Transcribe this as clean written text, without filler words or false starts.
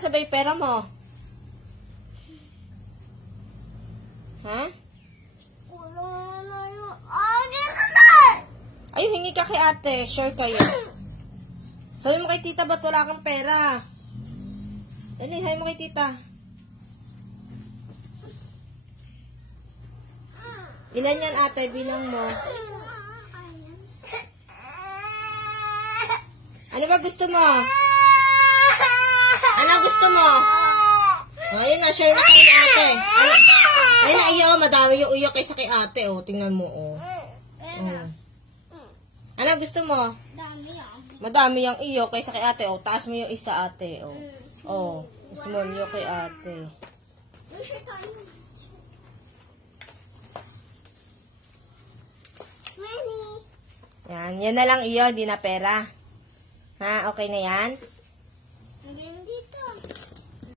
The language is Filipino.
sabay pera mo? Ha? Ay, hingi ka kay ate. Share kayo. Sabi mo kay tita, ba't wala kang pera? Dali, sabi mo kay tita. Ilan yan ate? Bilang mo. Ano ba gusto mo? Ano gusto mo? Ayun na, share na kay ate. Ayun na, iyo, madami yung uyo kaysa kay ate. Oh, tingnan mo, oh. Ano gusto mo? Madami yung iyo kaysa kay ate. Oh, taas mo yung isa ate. Oh, oh, small yung kay ate. Yan na lang iyo, di na pera. Ha, okay na yan? Hanggang dito.